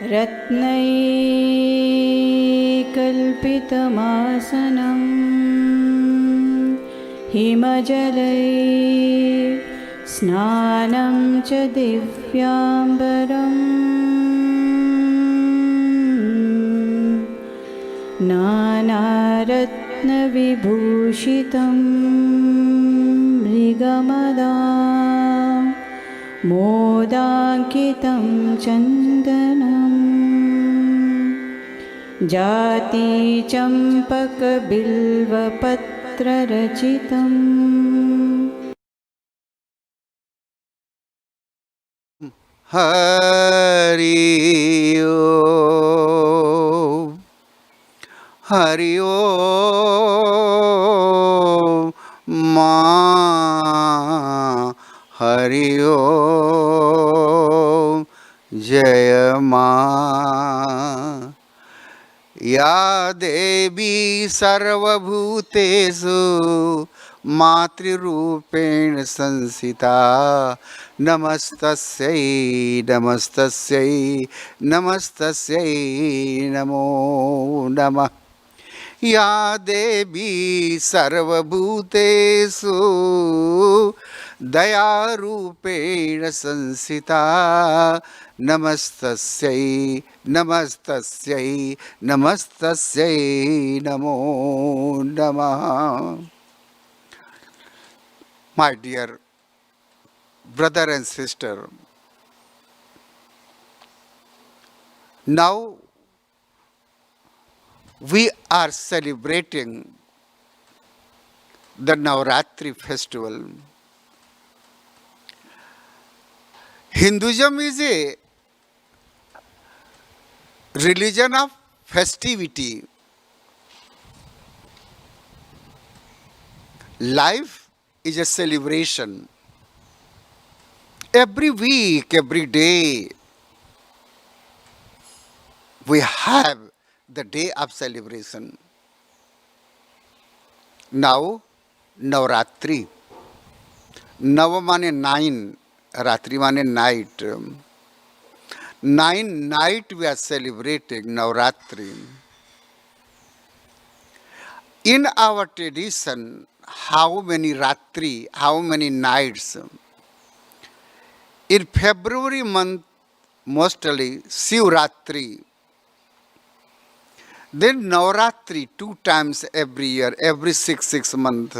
रत्नैकल्पितमासनं हिमजलै स्नानं च दिव्याम्बरम् नानारत्नविभूषितं मृगमदा मोदाङ्कितं चन्दनम् जातिचम्पकबिल्वपत्ररचितम् हरि ओम हरि ओम मां हरि ओम जय मां या देवी सर्वभूतेषु मातृरूपेण संस्थिता नमस्तस्यै नमस्तस्यै नमस्तस्यै नमो नमः या देवी सर्वभूतेषु दयारूपेण संस्थिता नमस्तस्यै नमस्तस्यै नमस्तस्यै नमो नमः. My dear brother and sister, now we are celebrating the Navratri festival. Hinduism is a religion of festivity. Life is a celebration. Every week, every day, we have the day of celebration. Now, Navratri. Nav mane 9, Ratri mane night. 9 night we are celebrating Navratri. In our tradition, how many Ratri, how many nights? In February month, mostly Shivratri. Then Navratri 2 times every year, every 6 months.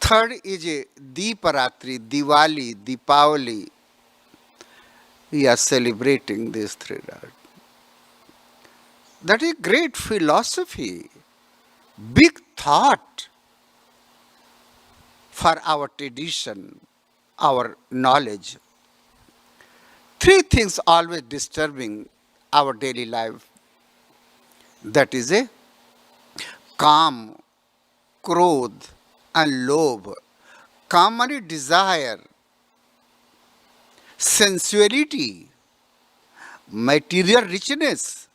Third is a Deeparatri, Diwali, Deepavali. We are celebrating these 3 days. That is great philosophy, big thought for our tradition, our knowledge. 3 things always disturbing our daily life. That is a Kam, Krodh and Lobh. Kam means desire, sensuality, material richness.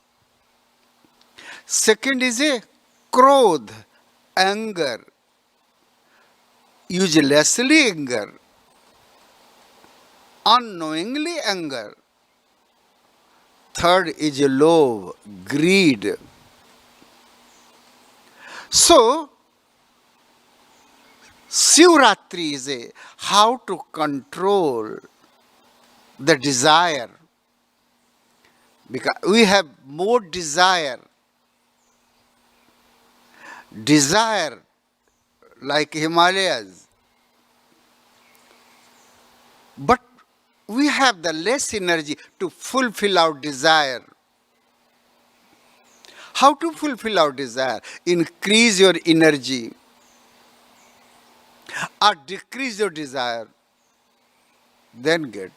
Second is a Krodh, anger, uselessly anger, unknowingly anger. Third is a love, greed. So, Shivratri is a how to control the desire. Because we have more desire. Desire like Himalayas. But we have the less energy to fulfill our desire. How to fulfill our desire? Increase your energy or decrease your desire. Then get.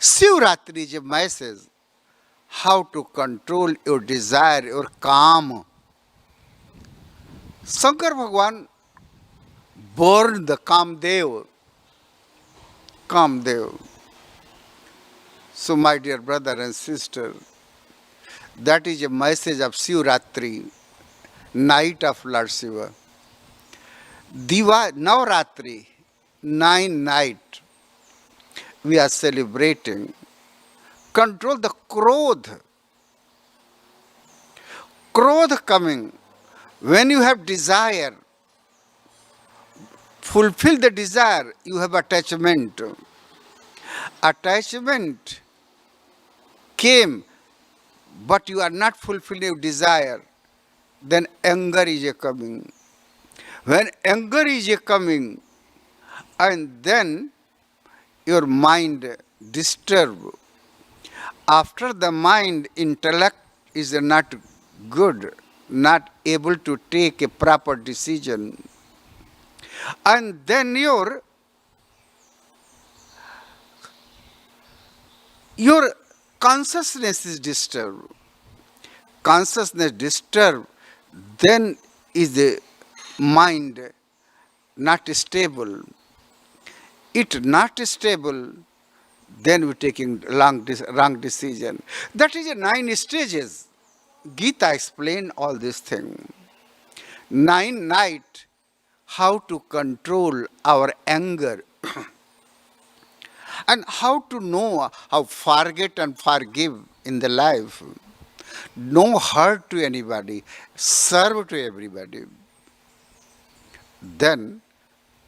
Shivratri is a message how to control your desire, your calm. Shankar Bhagwan born the Kamdev. Kamdev. So my dear brother and sister, that is a message of Shivratri, night of Lord Shiva. Navratri, 9 night, we are celebrating Control the krodh. Krodh coming. When you have desire, fulfill the desire, you have attachment. Attachment came, but you are not fulfilling your desire, then anger is coming. When anger is coming, and then your mind disturbed. After the mind, intellect is not good, not able to take a proper decision. And then your consciousness is disturbed. Consciousness disturbed, then is the mind not stable. It not stable, then we're taking wrong decision. That is a 9 stages. Gita explained all this thing. 9 night, how to control our anger. And how to know how forget and forgive in the life. No hurt to anybody, serve to everybody. Then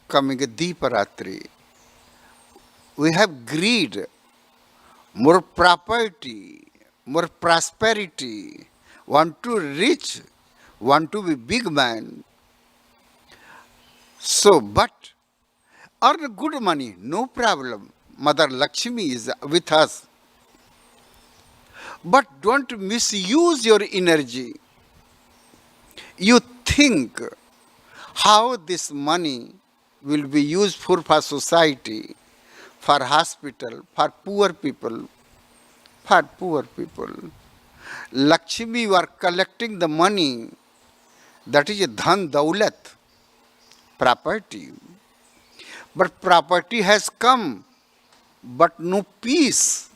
coming a Deeparatri, we have greed, more property, more prosperity, want to reach, want to be big man. So, but earn good money, no problem. Mother Lakshmi is with us. But don't misuse your energy. You think how this money will be useful for society, for hospital, for poor people, for poor people. Lakshmi, you are collecting the money, that is a dhan daulat, property. But property has come, but no peace.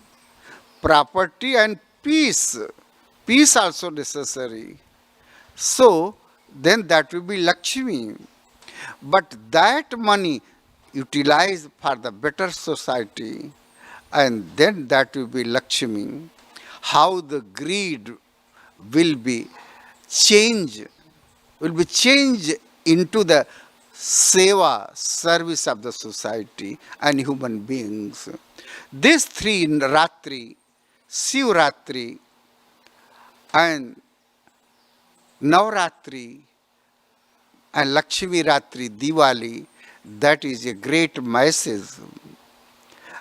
Property and peace. Peace also necessary. So, then that will be Lakshmi. But that money utilized for the better society, and then that will be Lakshmi. How the greed will be changed into the seva, service of the society and human beings. These 3 in Ratri, Shivratri and Navratri and Lakshmi Ratri, Diwali, that is a great message.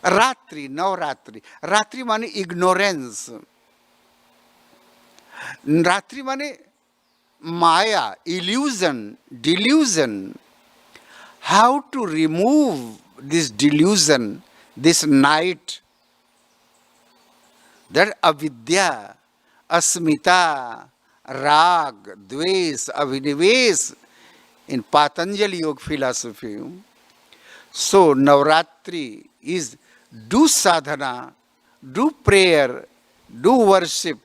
Ratri, Navratri. Ratri means ignorance. Ratri means Maya, illusion, delusion. How to remove this delusion, this night? That avidya, asmita, rag, dves, avinives in Patanjali Yoga philosophy. So Navratri is do sadhana, do prayer, do worship,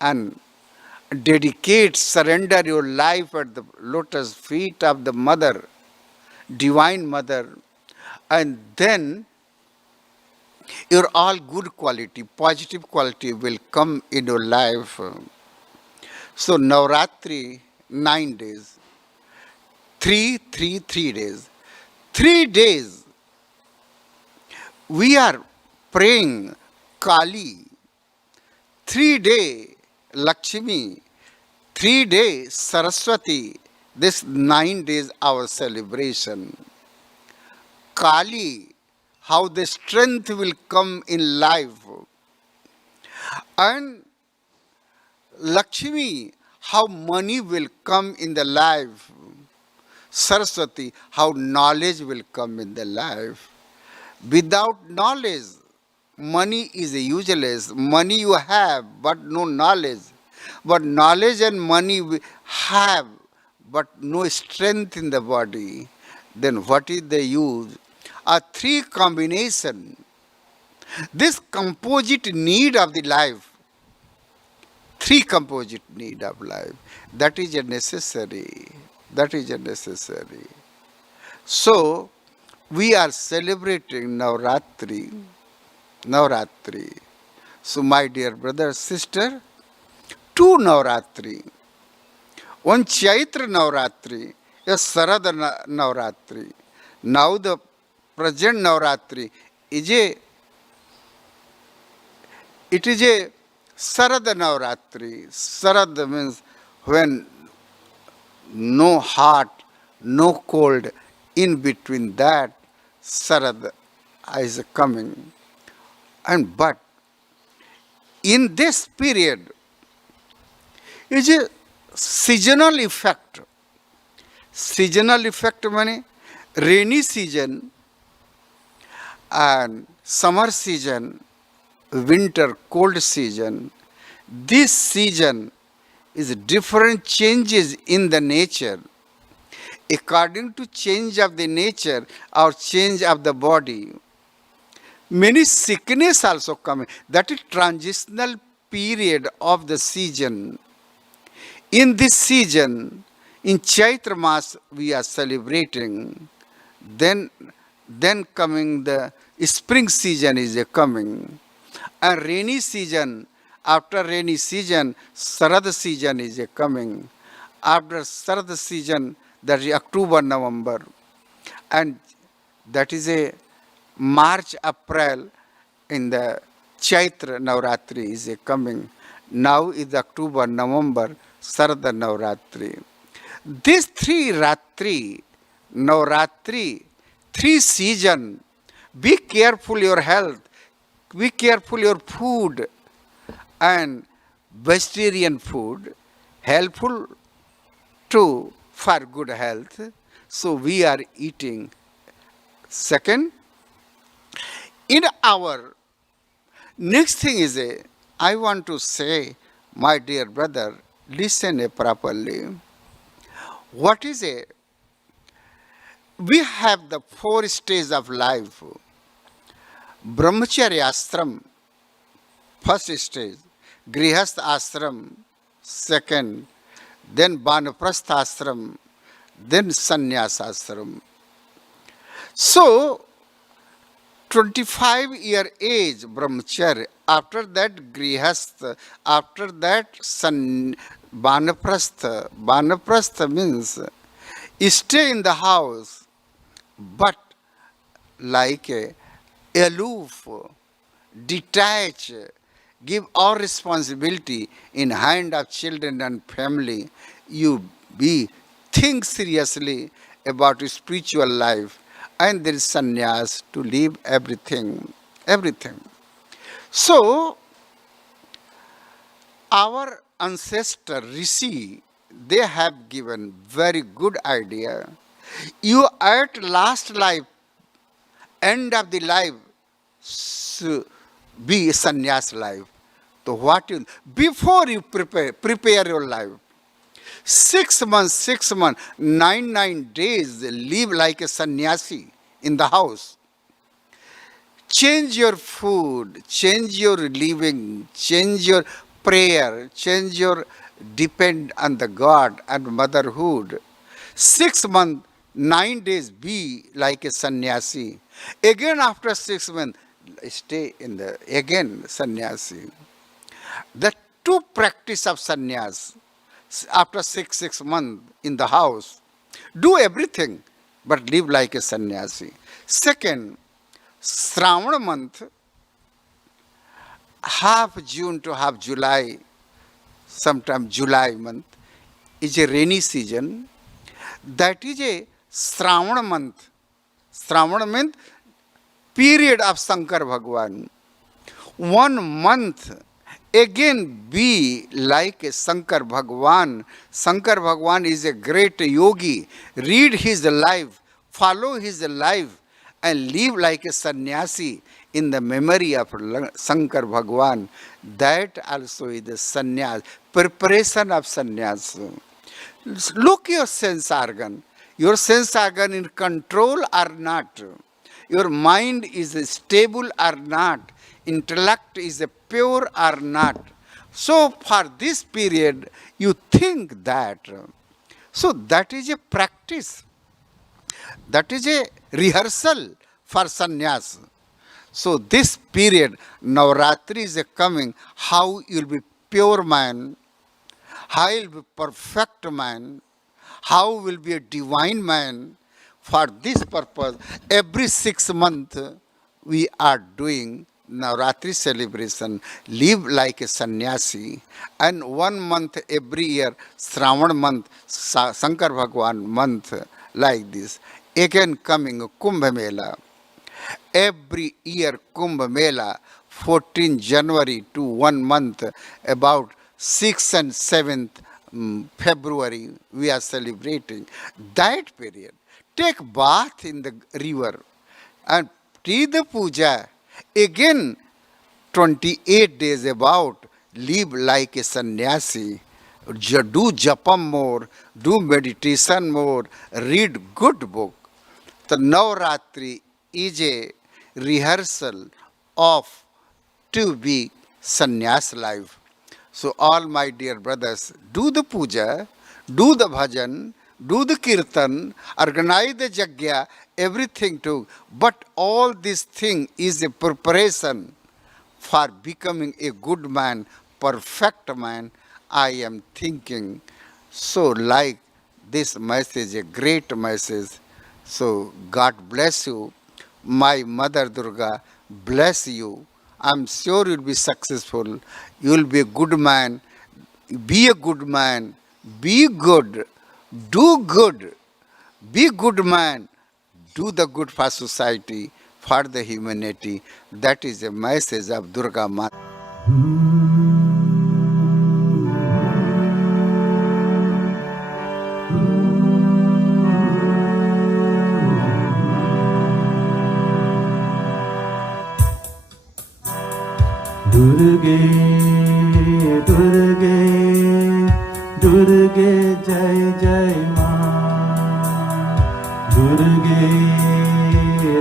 and dedicate, surrender your life at the lotus feet of the Mother, Divine Mother, and then your all good quality, positive quality will come in your life. So Navratri, 9 days, 3 days. 3 days we are praying Kali, 3 day Lakshmi, 3 days Saraswati. This 9 days our celebration. Kali, how the strength will come in life. And Lakshmi, how money will come in the life. Saraswati, how knowledge will come in the life. Without knowledge, money is useless. Money you have, but no knowledge. But knowledge and money we have, but no strength in the body. Then what is the use? A 3 combination. This composite need of the life. 3 composite need of life. That is a necessary. That is a necessary. So, we are celebrating Navratri. Navratri. So, my dear brother, sister, two Navratri. One Chaitra Navratri, a Sarada Navratri. Now the present Navratri is it is a Sarada Navratri. Sarada means when no hot, no cold, in between that Sarada is coming. And but in this period is a seasonal effect. Seasonal effect means rainy season and summer season, winter cold season. This season is different changes in the nature. According to change of the nature or change of the body, many sickness also come. That is transitional period of the season. In this season, in Chaitra Mas, we are celebrating. Then coming the spring season is coming. And rainy season, after rainy season, Sarad season is coming. After Sarad season, that is October, November. And that is a March, April in the Chaitra Navratri is coming. Now is October, November, Sarada Navratri. These three Ratri, Navratri, three season, be careful your health, be careful your food and vegetarian food, helpful to for good health. So we are eating. Second, in our next thing is I want to say, my dear brother, listen properly. What is we have the four stages of life. Brahmacharya ashram, first stage. Grihastha ashram, second. Then Banaprastha ashram, then Sannyas ashram. So, 25-year age Brahmacharya, after that Grihastha, after that Banaprastha. Banaprastha means stay in the house, but like aloof, detach, give all responsibility in hand of children and family. You think seriously about spiritual life, and there is sannyas to leave everything. So, our ancestor Rishi, they have given very good idea. You at last life, end of the life, be sannyas life. So what you, before you prepare your life, 6 months, 9 days, live like a sannyasi in the house. Change your food, change your living, change your prayer, change your depend on the God and motherhood. 6 months, 9 days, be like a sannyasi. Again after 6 months, stay in the, again sannyasi. The two practice of sannyas, after 6 months in the house, do everything, but live like a sannyasi. Second, Shravan month, half June to half July, sometime July month, is a rainy season. That is a Shravan month. Shravan month, period of Shankar Bhagwan. 1 month, again be like a Shankar Bhagwan. Shankar Bhagwan is a great yogi. Read his life, follow his life, and live like a sannyasi in the memory of Shankar Bhagwan. That also is the sannyas, preparation of sannyas. Look your sense organ. Your sense organ in control or not? Your mind is stable or not? Intellect is pure or not? So for this period, you think that. So that is a practice. That is a rehearsal for sannyas. So this period, Navratri is coming, how you'll be pure man, how you'll be perfect man, how will be a divine man. For this purpose, every 6 months we are doing Navratri celebration, live like a sannyasi, and 1 month every year, Shravan month, Shankar Bhagwan month, like this. Again coming Kumbh Mela. Every year Kumbh Mela, 14 January to 1 month, about 6th and 7th February, we are celebrating that period. Take bath in the river and Tida Puja. Again, 28 days about, live like a sannyasi. Do japam more, do meditation more, read good book. The Navratri is a rehearsal of to be sannyas life. So all my dear brothers, do the puja, do the bhajan, do the kirtan, organize the jagya, everything too. But all this thing is a preparation for becoming a good man, perfect man, I am thinking. So like this message, a great message. So God bless you. My Mother Durga bless you. I'm sure you'll be successful. You'll be a good man. Be a good man. Be good. Do good. Be good man. Do the good for society, for the humanity. That is a message of Durga Mata. Durge, Durge, Durge, Jai Jai Ma. Durge,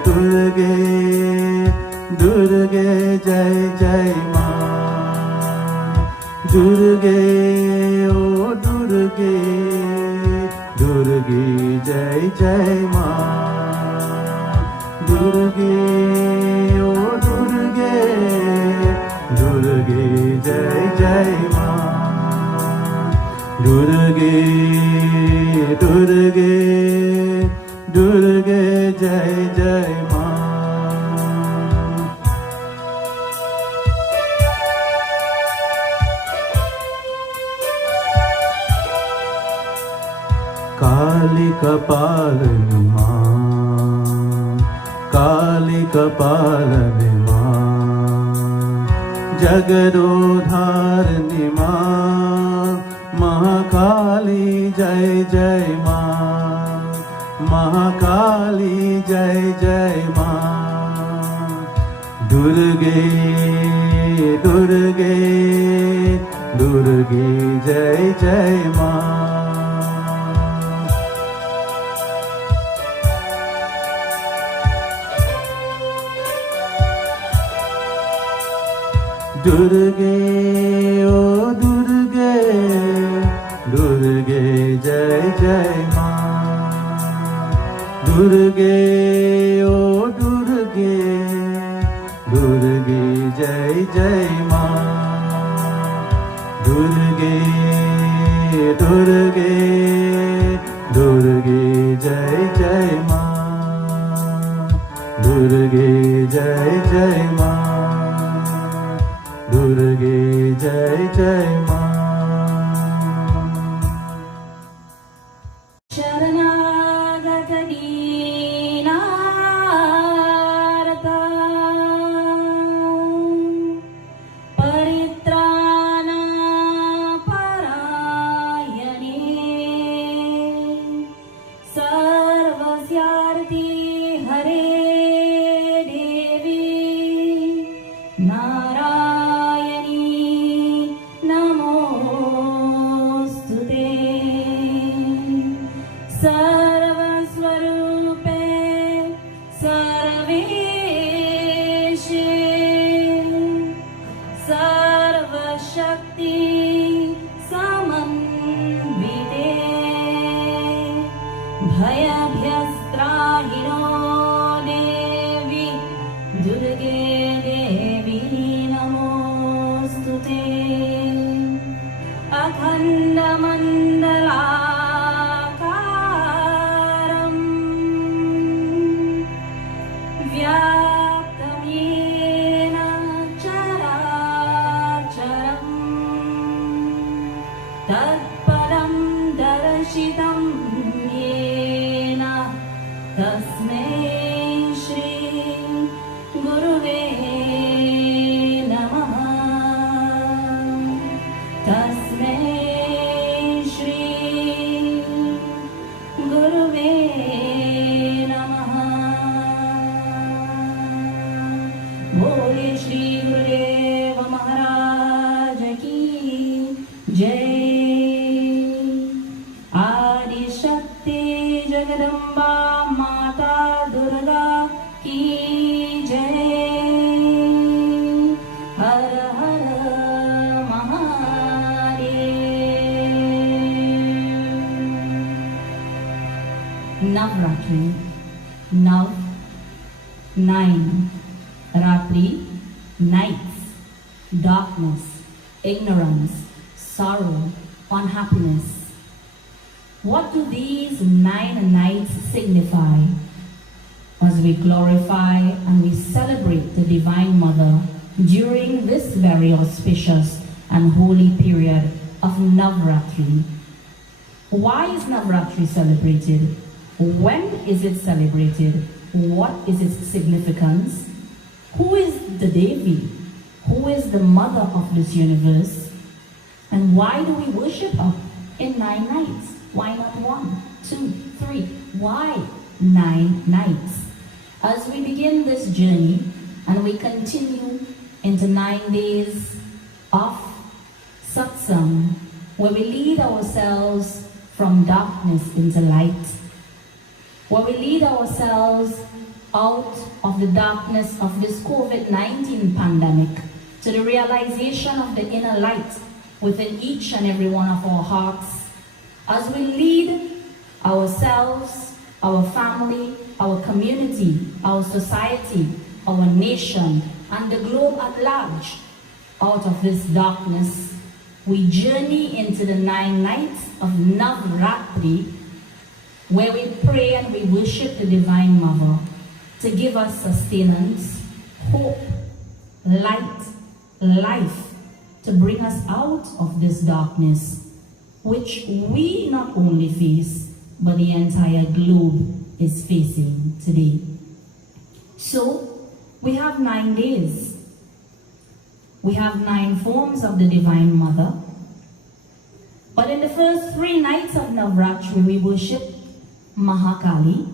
Durge, Durge, Jai Jai Ma. Durge, oh Durge, Durge, Jai Jai Ma. Durge, oh Durge, Durge, Jai Jai Ma. Durge, Durge, Durge, Jai Jai Ma. Kali Kapalani Ma, Kali Kapalani Ma, Jagarodharani Ma, Mahakali Jai Jai Ma, Mahakali Jai Jai Ma. Durge, Durge, Durge, Jai Jai Ma. Durge, oh Durge, Durge, Jai Jai Ma. Durge, oh Durge, Durge, Jai Jai Ma. Durge, Durge, Durge, Jai Jai Ma. Durge, Jai Jai Ma. Durge, Jai Jai Ma. शरणागत दीनार्ता परित्राणपरायणे सर्वस्यार्ति हरे देवी नारायणी नमो बोले श्री गुरुदेव महाराज की जय। आदि शक्ति जगदम्बा माता दुर्गा की जय। हर हर Mahadev. Navratri, Nav, 9, Ratri, nights, darkness, ignorance, sorrow, unhappiness. What do these 9 nights signify? As we glorify and we celebrate the Divine Mother during this very auspicious and holy period of Navratri. Why is Navratri celebrated? When is it celebrated? What is its significance? Who is the Devi? Who is the mother of this universe? And why do we worship her in 9 nights? Why not 1, 2, 3? Why 9 nights? As we begin this journey and we continue into 9 days of satsang, where we lead ourselves from darkness into light, where we lead ourselves out of the darkness of this COVID-19 pandemic to the realization of the inner light within each and every one of our hearts, as we lead ourselves, our family, our community, our society, our nation, and the globe at large out of this darkness, we journey into the 9 nights of Navratri, where we pray and we worship the Divine Mother to give us sustenance, hope, light, life, to bring us out of this darkness, which we not only face, but the entire globe is facing today. So, we have 9 days. We have 9 forms of the Divine Mother. But in the first 3 nights of Navratri, we worship Mahakali.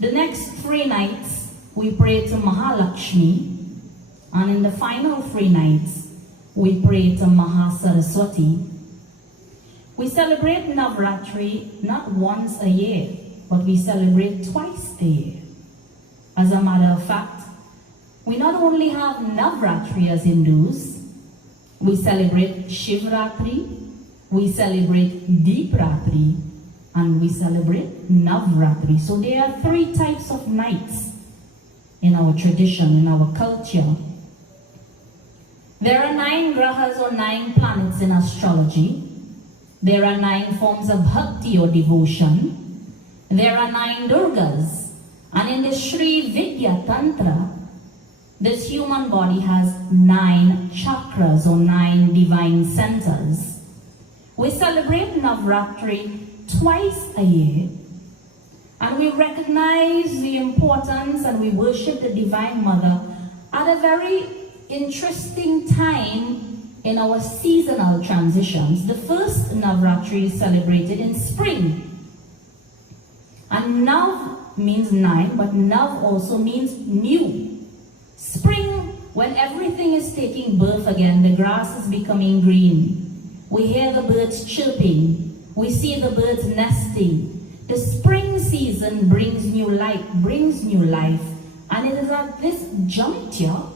The next 3 nights, we pray to Mahalakshmi. And in the final 3 nights, we pray to Mahasaraswati. We celebrate Navratri not once a year, but we celebrate twice a year. As a matter of fact, we not only have Navratri as Hindus, we celebrate Shivratri, we celebrate Deepratri, and we celebrate Navratri. So there are 3 types of nights in our tradition, in our culture. There are 9 grahas or 9 planets in astrology. There are 9 forms of bhakti or devotion. There are 9 Durgas. And in the Sri Vidya Tantra, this human body has 9 chakras or 9 divine centers. We celebrate Navratri twice a year, and we recognize the importance and we worship the Divine Mother at a very interesting time in our seasonal transitions. The first Navratri is celebrated in spring. And Nav means 9, but Nav also means new. Spring, when everything is taking birth again, the grass is becoming green. We hear the birds chirping. We see the birds nesting. The spring season brings new light, brings new life. And it is at this juncture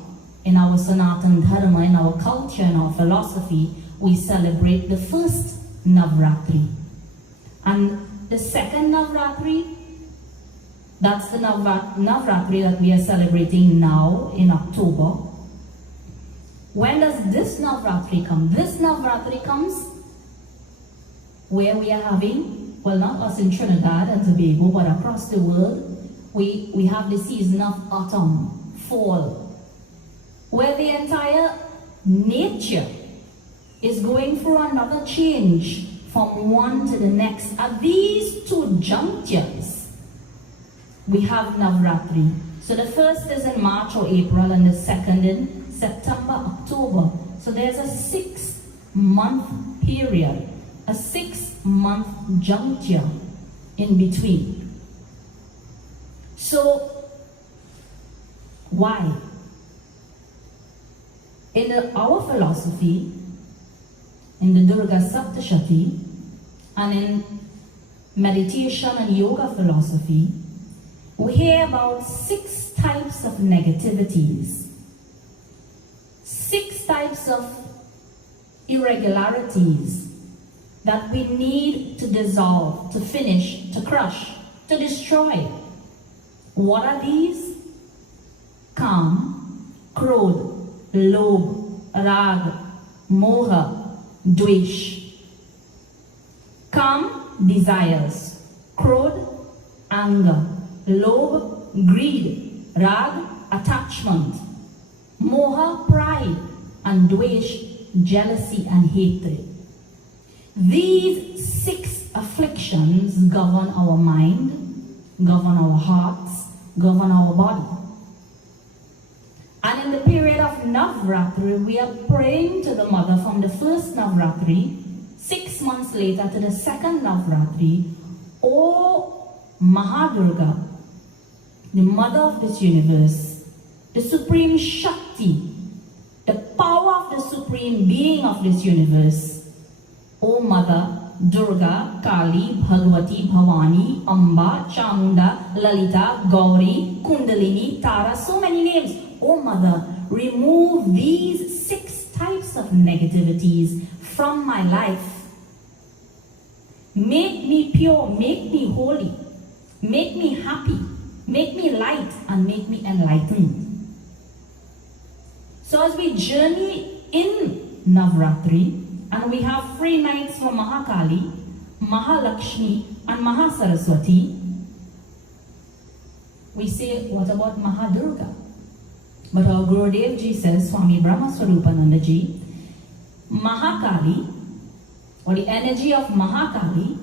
in our Sanatan Dharma, in our culture, in our philosophy, we celebrate the first Navratri. And the second Navratri, that's the Navratri that we are celebrating now in October. When does this Navratri come? This Navratri comes where we are having, well, not us in Trinidad and Tobago, but across the world, we have the season of autumn, fall, where the entire nature is going through another change from one to the next. At these 2 junctures, we have Navratri. So the first is in March or April, and the second in September, October. So there's a 6-month period, a 6-month juncture in between. So Why? In our philosophy, in the Durga Saptashati, and in meditation and yoga philosophy, we hear about 6 types of negativities, 6 types of irregularities that we need to dissolve, to finish, to crush, to destroy. What are these? Kam, Krodh, Lobh, Rag, Moha, Dvesh. Kam, desires. Krodh, anger. Lobh, greed. Rag, attachment. Moha, pride. And Dvesh, jealousy and hatred. These 6 afflictions govern our mind, govern our hearts, govern our body. And in the period of Navratri, we are praying to the mother from the first Navratri, 6 months later to the second Navratri, O Mahadurga, the mother of this universe, the supreme Shakti, the power of the supreme being of this universe, O Mother, Durga, Kali, Bhagavati, Bhavani, Amba, Chamunda, Lalita, Gauri, Kundalini, Tara, so many names. O Mother, remove these 6 types of negativities from my life. Make me pure, make me holy, make me happy, make me light, and make me enlightened. So as we journey in Navratri, and we have 3 nights for Mahakali, Mahalakshmi, and Mahasaraswati, we say, what about Mahadurga? But our Gurudev Ji says, Swami Brahma Swarupananda Ji, Mahakali, or the energy of Mahakali,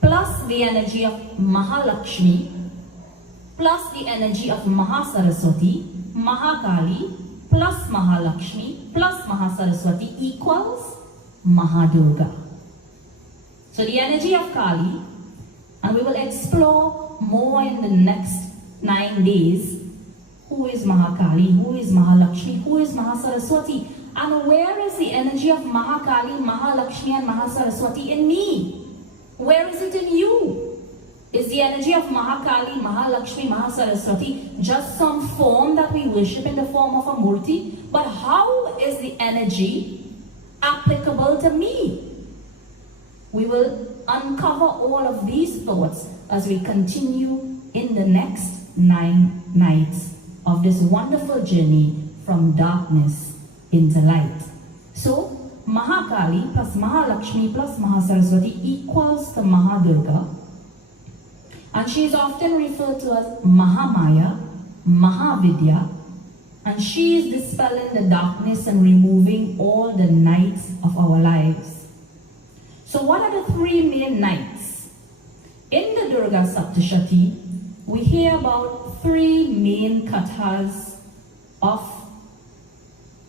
plus the energy of Mahalakshmi, plus the energy of Mahasaraswati, Mahakali, plus Mahalakshmi, plus Mahasaraswati equals Mahadurga. So the energy of Kali, and we will explore more in the next 9 days, who is Mahakali, who is Mahalakshmi, who is Mahasaraswati, and where is the energy of Mahakali, Mahalakshmi and Mahasaraswati in me? Where is it in you? Is the energy of Mahakali, Mahalakshmi, Mahasaraswati just some form that we worship in the form of a murti? But how is the energy applicable to me? We will uncover all of these thoughts as we continue in the next 9 nights of this wonderful journey from darkness into light. So, Mahakali plus Mahalakshmi plus Mahasaraswati equals to Mahadurga. And she is often referred to as Mahamaya, Mahavidya, and she is dispelling the darkness and removing all the nights of our lives. So what are the 3 main nights? In the Durga Saptashati, we hear about 3 main kathas of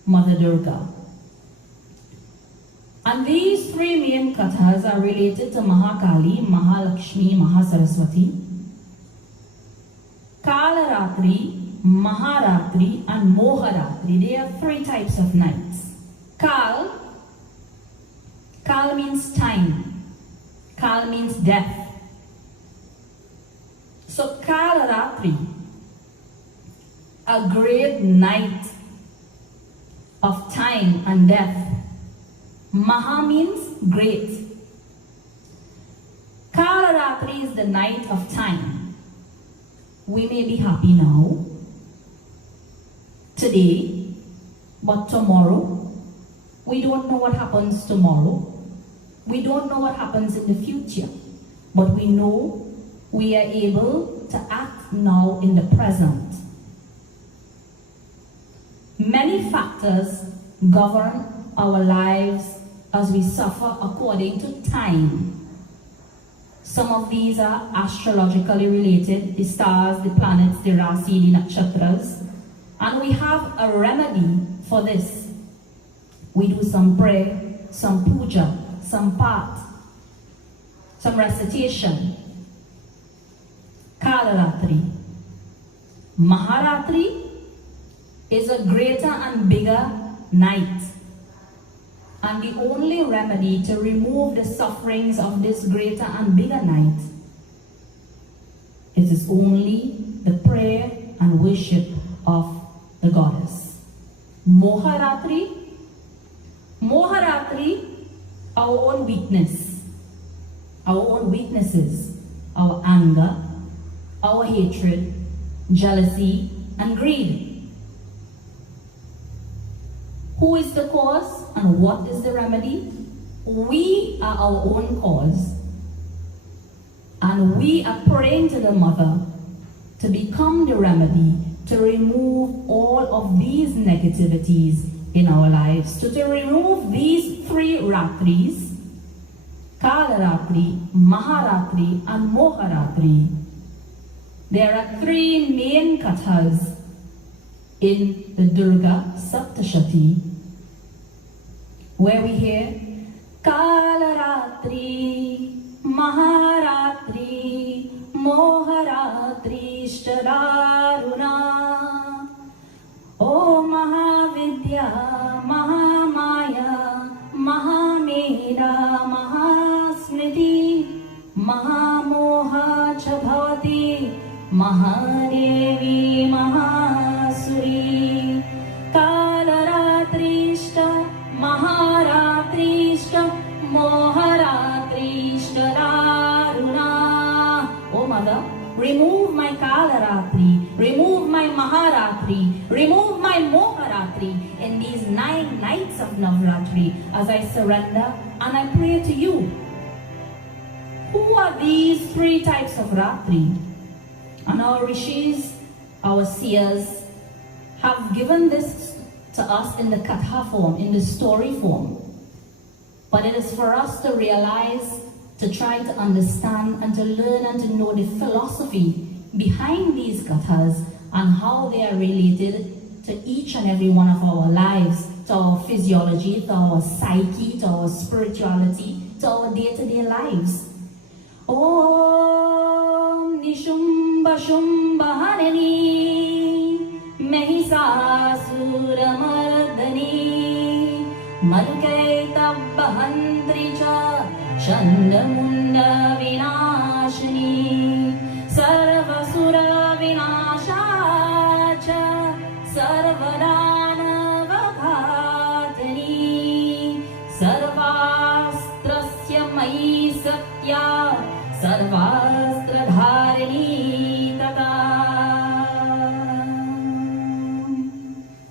Mother Durga. And these 3 main kathas are related to Mahakali, Mahalakshmi, Mahasaraswati, Kalaratri, Maharatri, and Moharatri. There are 3 types of nights. Kal means time. Kal means death. So Kalaratri, a great night of time and death. Maha means great. Kalaratri is the night of time. We may be happy now, today, but tomorrow, we don't know what happens tomorrow. We don't know what happens in the future, but we know we are able to act now in the present. Many factors govern our lives as we suffer according to time. Some of these are astrologically related, the stars, the planets, the rasi, the nakshatras, and we have a remedy for this. We do some prayer, some puja, some path, some recitation. Kalaratri. Maharatri is a greater and bigger night. And the only remedy to remove the sufferings of this greater and bigger night, it is only the prayer and worship of the goddess. Moharatri, our own weakness, our own weaknesses, our anger, our hatred, jealousy, and greed. Who is the cause and what is the remedy? We are our own cause. And we are praying to the Mother to become the remedy, to remove all of these negativities in our lives, to remove these three Ratris, Kalaratri, Maharatri, and Moharatri. There are three main kathas in the Durga Saptashati, where we hear Kalaratri, Maharatri, Moharatri, Shtararuna. O Mahavidya, Mahamaya, Mahameda, Mahasmriti, Mahamoha Chabhavati, Mahadevi, Mahasuri, Kalaratrishta, Maharatrishta, Moharatrishta, Daruna. Oh Mother, remove my Kalaratri, remove my Maharatri, remove my Moharatri in these 9 nights of Navratri as I surrender and I pray to you. Who are these 3 types of Ratri? And our rishis, our seers, have given this to us in the katha form, in the story form. But it is for us to realize, to try to understand and to learn and to know the philosophy behind these kathas and how they are related to each and every one of our lives, to our physiology, to our psyche, to our spirituality, to our day-to-day lives. Om Nishumbha Shumbha Hanani Mahisasura Mardani Markaita Bahandricha Chandamunda Vinashani Sarvasura Vinashacha Sarvadana Vakhatani Sarvastrasya Mai Satya Sarvastradharini Tata.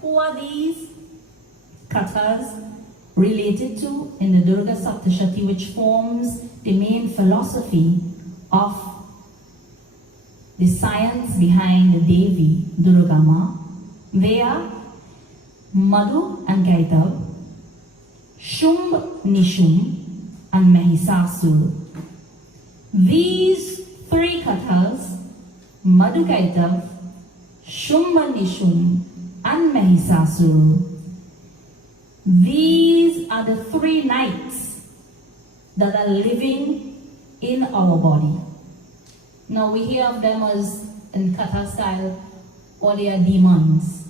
Who are these kathas related to in the Durga Saptashati, which forms the main philosophy of the science behind the Devi, Durgama? They are Madhu and Kaitav, Shumb, Nishum, and Mahisasur. These 3 kathas, Madhu Kaitav, Shumba Nishum, and Mahisasur, these are the 3 nights that are living in our body. Now we hear of them as, in katha style, or they are demons.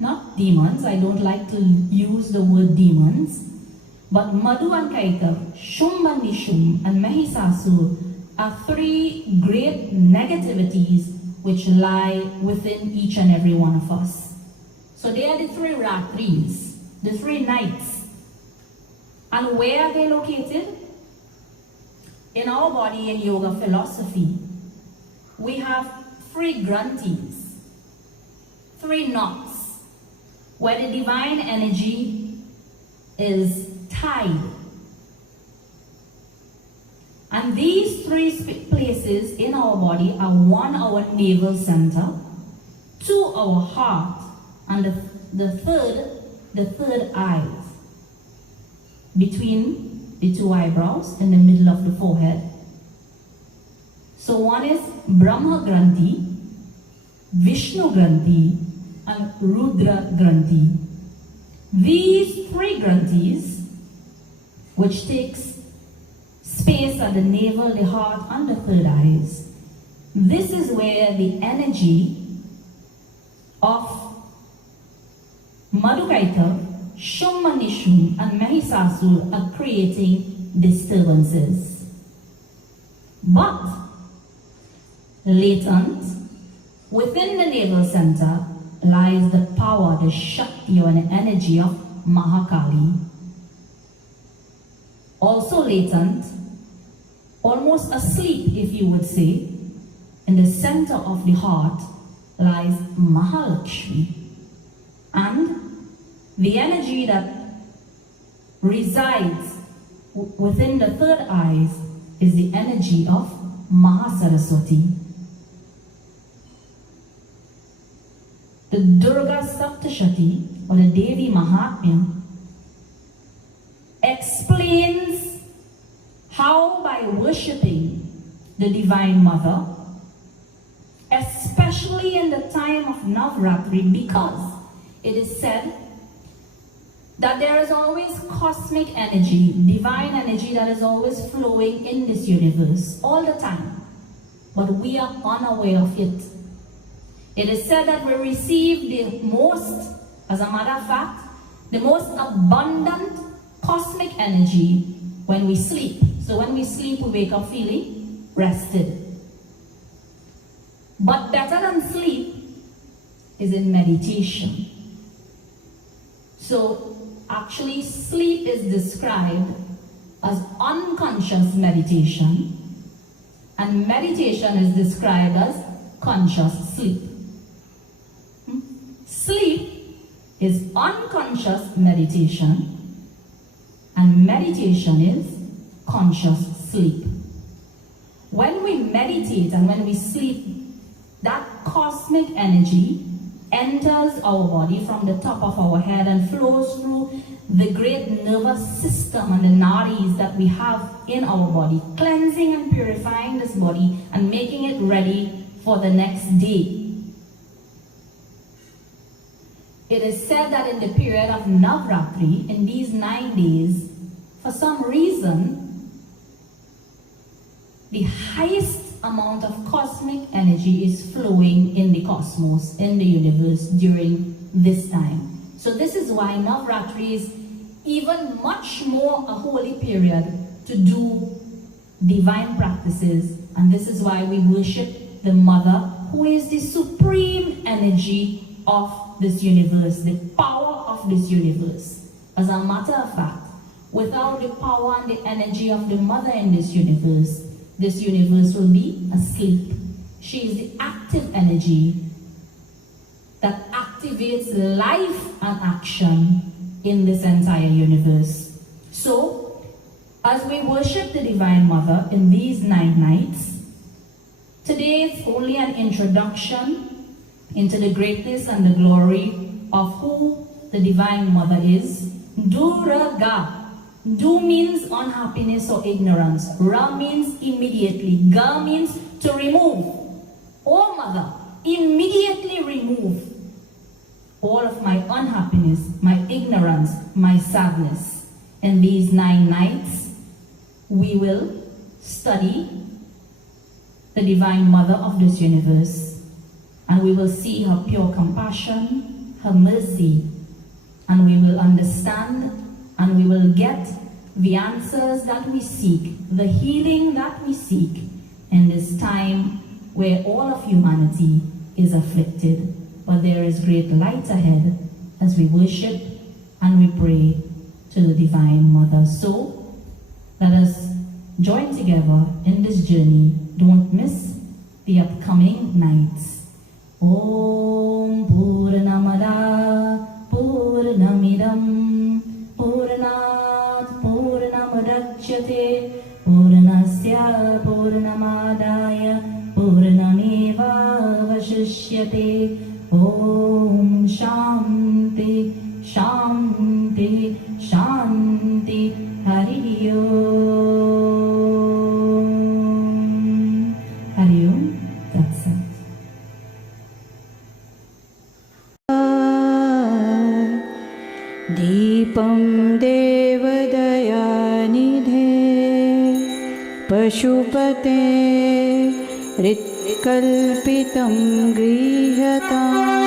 Not demons, I don't like to use the word demons. But Madhu and Kaitav, Shumba Nishum, and Mahisasur are 3 great negativities which lie within each and every one of us. So they are the 3 Ratris, the 3 nights. And where are they located? In our body in yoga philosophy, we have 3 granthis, 3 knots, where the divine energy is tied. And these 3 places in our body are 1, our navel center, 2, our heart, and the third eyes, between the 2 eyebrows in the middle of the forehead. So one is Brahma Granthi, Vishnu Granthi, and Rudra Granthi. These 3 granthis, which takes space at the navel, the heart, and the third eyes, this is where the energy of Madhukaita, Shummanishum and Mahisasur are creating disturbances. But latent within the navel center lies the power, the Shakti or the energy of Mahakali. Also latent, almost asleep if you would say, in the center of the heart lies Mahalakshmi. And the energy that resides within the third eyes is the energy of Mahasaraswati. The Durga Saptashati or the Devi Mahatmya explains how by worshipping the Divine Mother, especially in the time of Navratri, because it is said that there is always cosmic energy, divine energy that is always flowing in this universe all the time, but we are unaware of it. It is said that we receive the most, as a matter of fact, the most abundant cosmic energy when we sleep. So when we sleep, we wake up feeling rested. But better than sleep is in meditation. So actually sleep is described as unconscious meditation, and meditation is described as conscious sleep. Sleep is unconscious meditation, and meditation is conscious sleep. When we meditate and when we sleep, that cosmic energy enters our body from the top of our head and flows through the great nervous system and the nadis that we have in our body, cleansing and purifying this body and making it ready for the next day. It is said that in the period of Navratri, in these 9 days, for some reason, the highest amount of cosmic energy is flowing in the cosmos, in the universe during this time. So this is why Navratri is even much more a holy period to do divine practices, and this is why we worship the Mother, who is the supreme energy of this universe, the power of this universe. As a matter of fact, without the power and the energy of the Mother in this universe will be asleep. She is the active energy that activates life and action in this entire universe. So, as we worship the Divine Mother in these 9 nights, today it's only an introduction into the greatness and the glory of who the Divine Mother is. Durga. Du means unhappiness or ignorance. Ra means immediately. Ga means to remove. Oh Mother, immediately remove all of my unhappiness, my ignorance, my sadness. In these 9 nights, we will study the Divine Mother of this universe. And we will see her pure compassion, her mercy, and we will understand and we will get the answers that we seek, the healing that we seek in this time where all of humanity is afflicted. But there is great light ahead as we worship and we pray to the Divine Mother. So let us join together in this journey. Don't miss the upcoming nights. Om Purnamada Purnamidam Purnat Purnamadachyate Purnasya Purnamadaya Purnameva Vashishyate. Om Shanti Shanti Shanti. Hari Om. Hari Om. That's it. दीपं देवदयानिधे पशुपते हृत्कल्पितं गृह्यताम्